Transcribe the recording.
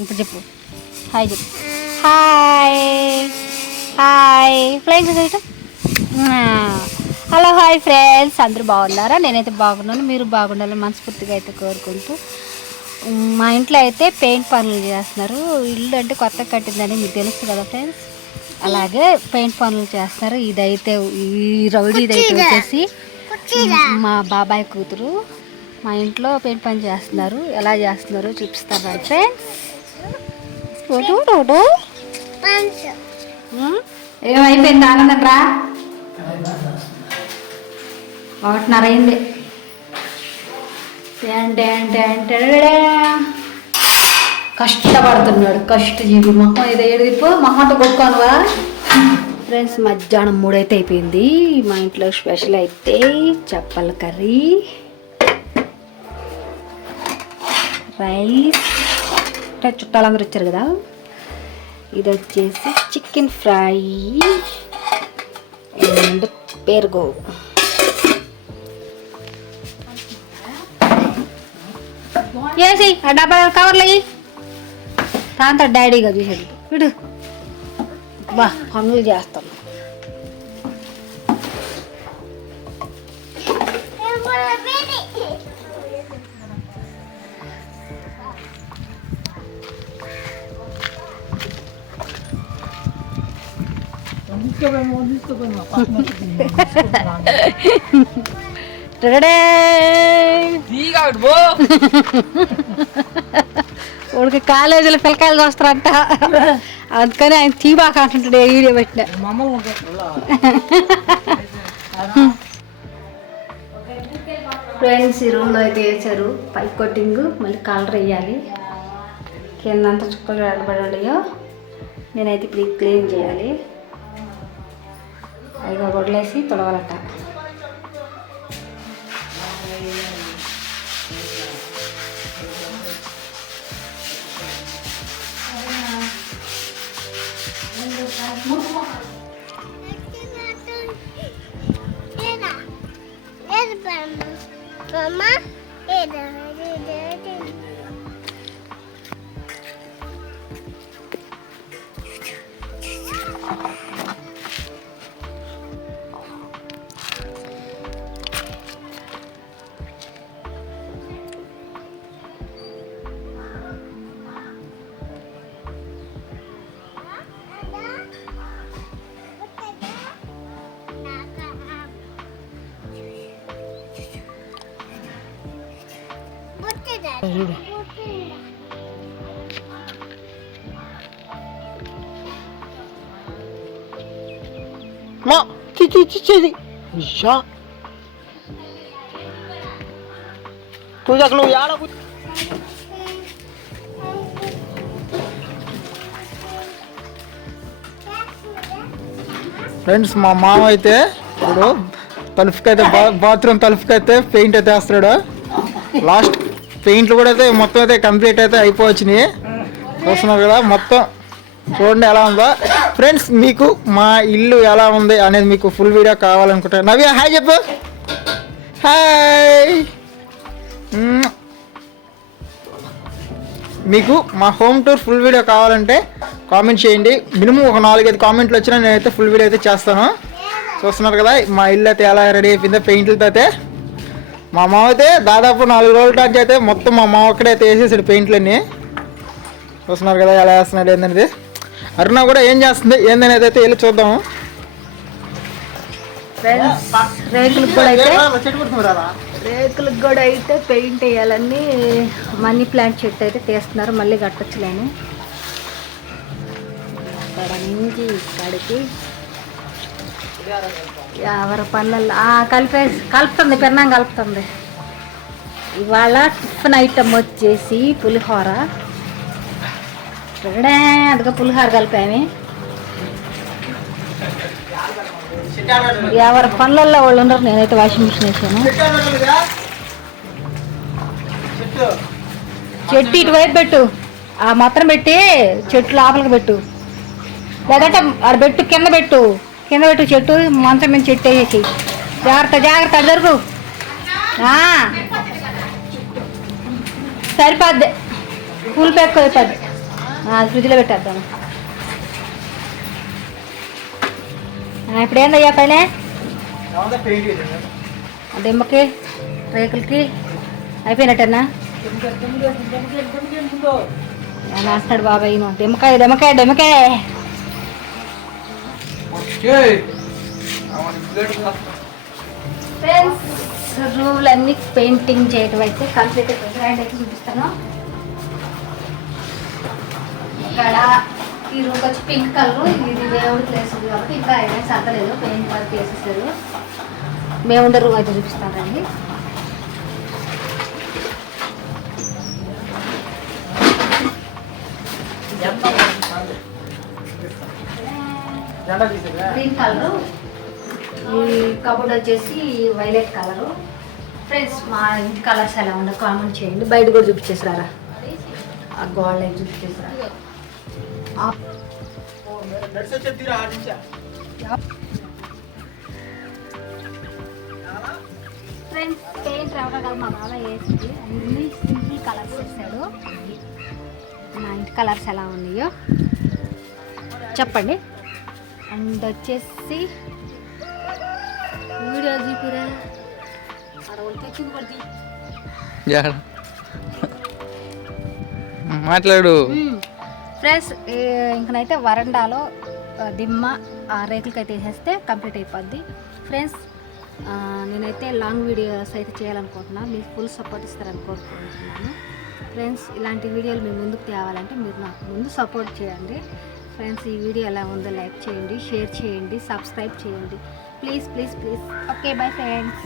ఇప్పుడు చెప్పు హాయ్ చెప్పు. Hi hi friends. Hello hi friends, అందరూ బాగున్నారా? నేనైతే బాగున్నాను, మీరు బాగుండాలని మనస్ఫూర్తిగా అయితే కోరుకుంటూ, మా ఇంట్లో అయితే పెయింట్ పనులు చేస్తున్నారు. ఇల్లు అంటే కొత్తగా కట్టిందని మీకు తెలుసు కదా ఫ్రెండ్స్, అలాగే పెయింట్ పనులు చేస్తున్నారు. ఇదైతే ఈ రౌడీదైతే వచ్చేసి మా బాబాయ్ కూతురు మా ఇంట్లో పెయింట్ పని చేస్తున్నారు. ఎలా చేస్తున్నారో చూపిస్తారు ఫ్రెండ్స్. ఏమైపోయింది ఆనందం రా, 1:30 అయింది. కష్టపడుతున్నాడు కష్టజీవి. మొహం ఏదో ఏడిపో మొహంతో కొట్టుకోనువా ఫ్రెండ్స్. మధ్యాహ్నం 3 అయితే అయిపోయింది. మా ఇంట్లో స్పెషల్ అయితే చేపల కర్రీ, రైస్, చుట్టాలందరూ వచ్చారు కదా. ఇది వచ్చేసి చికెన్ ఫ్రై అండ్ పెరుగు. వేసి ఆ డబ్బా కవర్లు అయ్యి దాంతో డాడీగా చూసేది విడు. బా పనులు చేస్తాను. వాడికి కాలేజీలో పిల్లకాయలు చూస్తారంట, అందుకని ఆయన తీబాక అంటుంటాడు ఏ వీడియో పెట్టిన. ఫ్రెండ్స్, ఈ రూమ్లో అయితే వేసారు పై కొట్టింగ్, మళ్ళీ కలర్ వేయాలి. కిందంతా చుక్కలు ఎడబడియో నేనైతే ఇప్పుడు క్లీన్ చేయాలి. అదిగో గొడ్లేసి తొడవాలట. Ma, cici, ya. Tuh jak lu ya lah. Friends, మా మామ అయితే ఇప్పుడు తలుపుకైతే బాత్రూమ్ తలుపుకైతే పెయింట్ అయితే వేస్తాడు. లాస్ట్ పెయింట్లు కూడా అయితే మొత్తం అయితే కంప్లీట్ అయితే అయిపోవచ్చినాయి. చూస్తున్నారు కదా, మొత్తం చూడండి ఎలా ఉందో. ఫ్రెండ్స్, మీకు మా ఇల్లు ఎలా ఉంది అనేది మీకు ఫుల్ వీడియో కావాలనుకుంటా. నవ్య హాయ్ చెప్పు. హాయ్. మీకు మా హోమ్ టూర్ ఫుల్ వీడియో కావాలంటే కామెంట్ చేయండి. మినిమం ఒక 4-5 కామెంట్లు వచ్చినా నేనైతే ఫుల్ వీడియో అయితే చేస్తాను. చూస్తున్నారు కదా మా ఇల్లు అయితే ఎలా రెడీ అయిపోయిందో పెయింట్లతో అయితే. మా మామ అయితే దాదాపు 4 రోజుల నుంచి అయితే మొత్తం మా మామ ఒక్కడే అయితే వేసేసాడు పెయింట్లన్నీ. చూస్తున్నారు కదా ఎలా వేస్తున్నాడు ఏంటనేది. అరుణ కూడా ఏం చేస్తుంది ఏందనేది అయితే వెళ్ళి చూద్దాము. రేకులకు కూడా అయితే పెయింట్ వేయాలని మనీ ప్లాంట్ చెట్టు అయితే తీస్తున్నారు. మళ్ళీ కట్టొచ్చులేను. అక్కడ నుంచి ఇక్కడికి ఎవరి పనులలో కలుపుతుంది, పెన్నాం కలుపుతుంది. ఇవాళ టిఫిన్ ఐటమ్ వచ్చేసి పులిహోర. అదిగా పులిహోర కలిపామి. ఎవరి పనులలో వాళ్ళు ఉండరు. నేనైతే వాషింగ్ మిషన్ వేసాను. చెట్టు ఇటువైపు పెట్టు, ఆ మొత్తం పెట్టి చెట్టు లోపలికి పెట్టు, లేదంటే ఆడ పెట్టు, కింద పెట్టు చెట్టు మంచం మీద చెట్టు వేసేసి. జాగ్రత్త జరుగు. సరిపోద్ది, కూల్ ప్యాక్ అయిపోద్ది. అది ఫ్రిడ్జ్లో పెట్టేద్దాం. ఇప్పుడు ఏందయ్యా పైన దెమ్మకి రేకులకి అయిపోయినట్టేనా? నాస్తాడు బాబాయ్. దెమ్మకాయ దెమ్మకాయ దెమ్మకాయ. ఫ్రెండ్స్ రూమ్లన్నీ పెయింటింగ్ చేయడం అయితే కంప్లీట్ అయిపోయింది. అయితే చూపిస్తాను. ఇక్కడ ఈ రూమ్ వచ్చి పింక్ కలర్. ఇది దేవుడి ప్లేస్ ఉంది కాబట్టి ఇంకా అయినా సర్దలేదు. పెయింట్ వర్క్ వేసేసారు. మేము ఉండే రూమ్ అయితే చూపిస్తానండి. Green colour. ఈ కబోర్డ్ వచ్చేసి వైలెట్ కలరు. ఫ్రెండ్స్ మా ఇంటి కలర్స్ ఎలా ఉండో కామెంట్ చేయండి. బయట కూడా చూపించేసారా? ఆ గోల్డ్ అయితే చూపించేసారా? ఫ్రెండ్స్ పెయింట్ రావడం కాదు మా బాబా వేసింది. అన్ని సింపుల్ కలర్స్ వేసాడు. మా ఇంటి కలర్స్ ఎలా ఉన్నాయో చెప్పండి. అండ్ వచ్చేసి వీడియో చూపిరా మాట్లాడు. ఫ్రెండ్స్ ఇంకనైతే వరండాలో దిమ్మ రేకులకైతే వేసేస్తే కంప్లీట్ అయిపోద్ది. ఫ్రెండ్స్ నేనైతే లాంగ్ వీడియోస్ అయితే చేయాలనుకుంటున్నాను. మీరు ఫుల్ సపోర్ట్ ఇస్తారని కోరుకుంటున్నాను. ఫ్రెండ్స్ ఇలాంటి వీడియోలు మీ ముందుకు తేవాలంటే మీరు నాకు ముందు సపోర్ట్ చేయండి. ఫ్రెండ్స్ ఈ వీడియో ఎలా ఉందో లైక్ చేయండి, షేర్ చేయండి, సబ్స్క్రైబ్ చేయండి. Please please please. Okay bye friends.